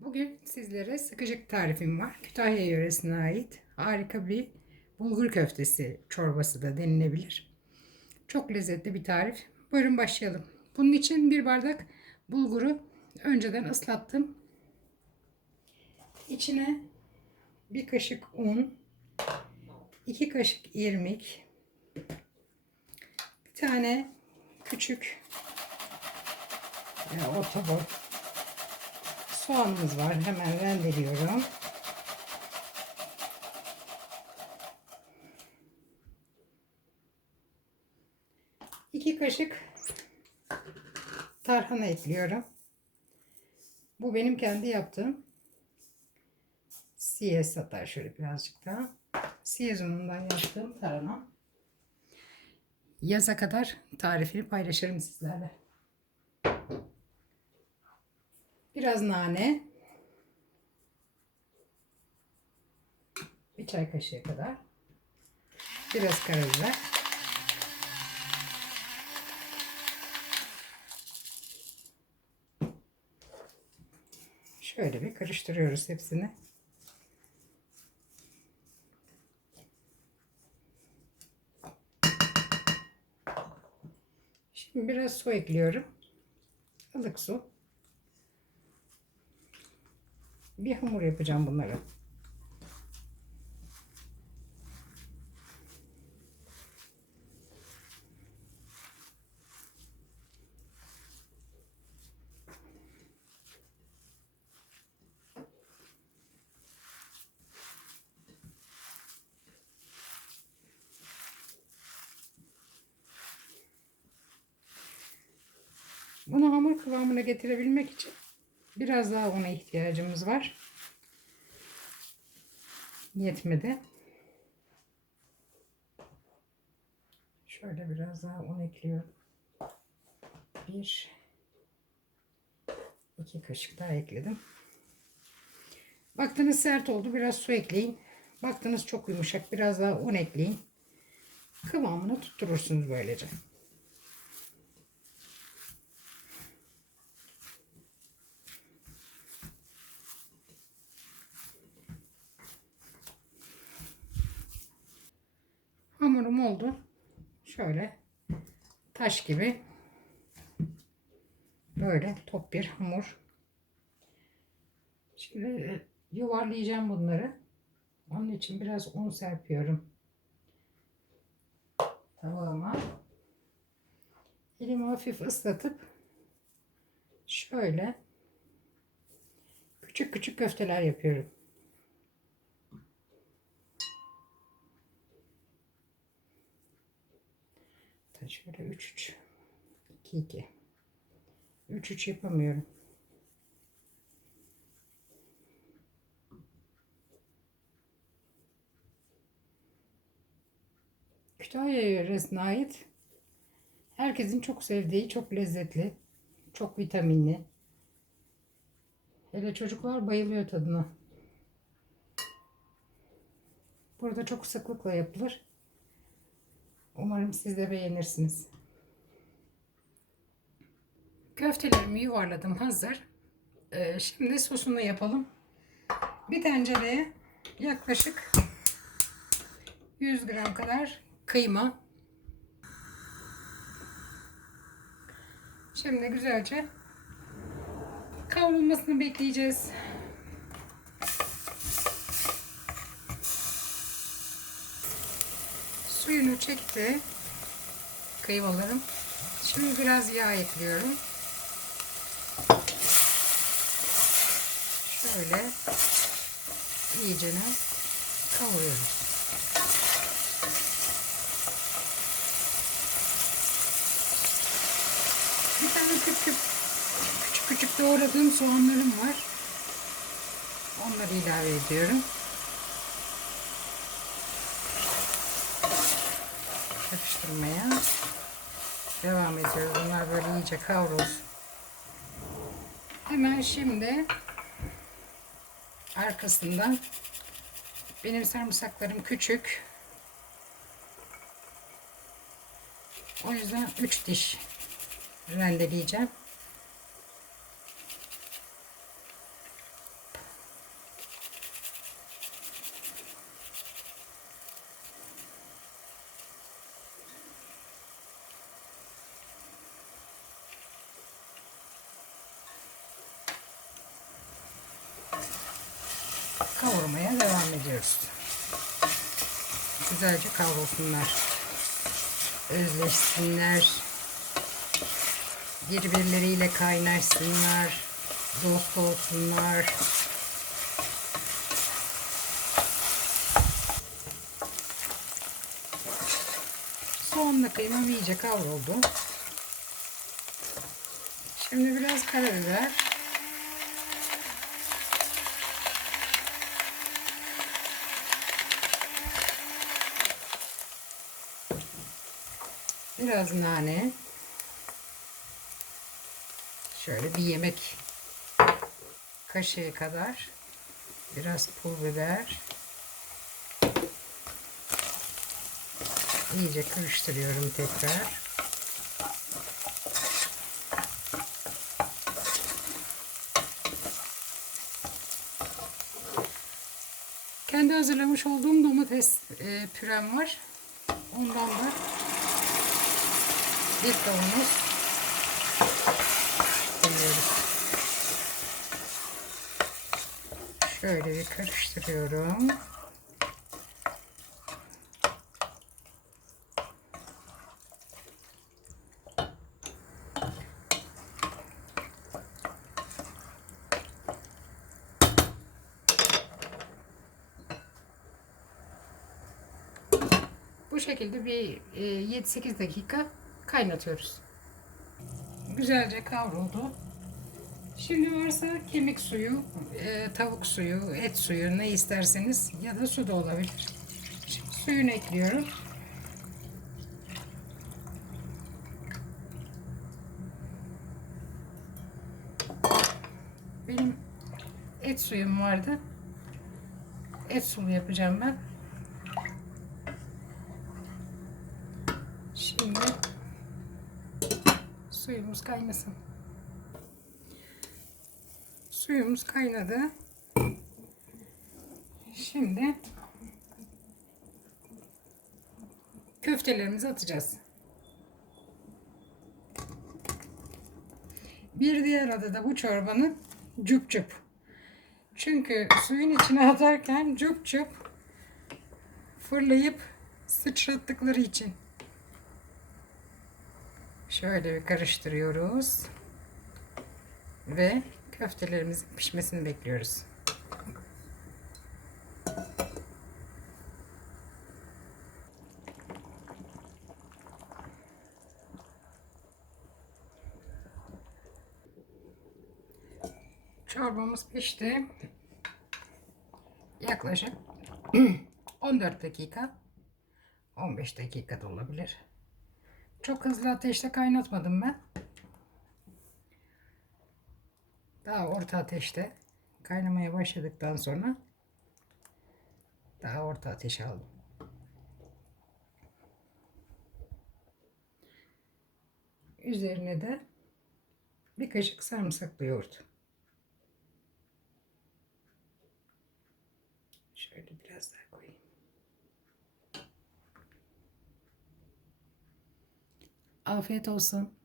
Bugün sizlere sıkıcık tarifim var. Kütahya yöresine ait harika bir bulgur köftesi çorbası da denilebilir. Çok lezzetli bir tarif. Buyurun başlayalım. Bunun için bir bardak bulguru önceden ıslattım. İçine bir kaşık un, iki kaşık irmik, bir tane küçük e, otobot soğanımız var. Hemen rendeliyorum. İki kaşık tarhana ekliyorum. Bu benim kendi yaptığım siyez hatta şöyle birazcık daha. Siyez unundan yaptığım tarhana. Yaza kadar tarifini paylaşırım sizlerle. Biraz nane. Bir çay kaşığı kadar. Biraz karabiber. Şöyle bir karıştırıyoruz hepsini. Şimdi biraz su ekliyorum. Ilık su. Bir hamur yapacağım bunları. Bunu hamur kıvamına getirebilmek için biraz daha una ihtiyacımız var. Yetmedi. Şöyle biraz daha un ekliyorum. Bir, iki kaşık daha ekledim. Baktınız sert oldu. Biraz su ekleyin. Baktınız çok yumuşak. Biraz daha un ekleyin. Kıvamını tutturursunuz böylece. Hamurum oldu. Şöyle taş gibi böyle top bir hamur. Şimdi e, yuvarlayacağım bunları. Onun için biraz un serpiyorum. Tavama. Elimi hafif ıslatıp şöyle küçük küçük köfteler yapıyorum. Hatta şöyle 3 3 2 2 3 3 yapamıyorum. Kütahya yöresine ait herkesin çok sevdiği, çok lezzetli, çok vitaminli. Hele çocuklar bayılıyor tadına. Burada çok sıklıkla yapılır. Umarım siz de beğenirsiniz. Köftelerimi yuvarladım hazır. Ee, şimdi sosunu yapalım. Bir tencereye yaklaşık 100 gram kadar kıyma. Şimdi güzelce kavrulmasını bekleyeceğiz. Suyunu çekti kıymalarım. Şimdi biraz yağ ekliyorum. Şöyle iyicene kavuruyoruz. Bir tane küp küp küçük küçük doğradığım soğanlarım var. Onları ilave ediyorum. Karıştırmaya devam ediyoruz. Bunlar böyle iyice kavrulsun. Hemen şimdi arkasından benim sarımsaklarım küçük. O yüzden 3 diş rendeleyeceğim. Ediyoruz. Güzelce kavrulsunlar. Özleşsinler. Birbirleriyle kaynaşsınlar. Dost olsunlar. Soğanla kıymam iyice kavruldu. Şimdi biraz karabiber. Biraz nane. Şöyle bir yemek kaşığı kadar. Biraz pul biber. İyice karıştırıyorum tekrar. Kendi hazırlamış olduğum domates e, pürem var. Ondan da bir kavanoz koyuyoruz. Şöyle bir karıştırıyorum. Bu şekilde bir e, 7-8 dakika kaynatıyoruz. Güzelce kavruldu. Şimdi varsa kemik suyu, e, tavuk suyu, et suyu ne isterseniz ya da su da olabilir. Şimdi suyunu ekliyorum. Benim et suyum vardı. Et sulu yapacağım ben. Şimdi suyumuz kaynasın. Suyumuz kaynadı. Şimdi köftelerimizi atacağız. Bir diğer adı da bu çorbanın cup cup. Çünkü suyun içine atarken cup cup fırlayıp sıçrattıkları için. Şöyle bir karıştırıyoruz. Ve köftelerimizin pişmesini bekliyoruz. Çorbamız pişti. Yaklaşık 14 dakika 15 dakika da olabilir. Çok hızlı ateşte kaynatmadım ben. Daha orta ateşte kaynamaya başladıktan sonra daha orta ateşe aldım. Üzerine de bir kaşık sarımsaklı yoğurt. Şöyle biraz daha koyayım. Afiyet olsun.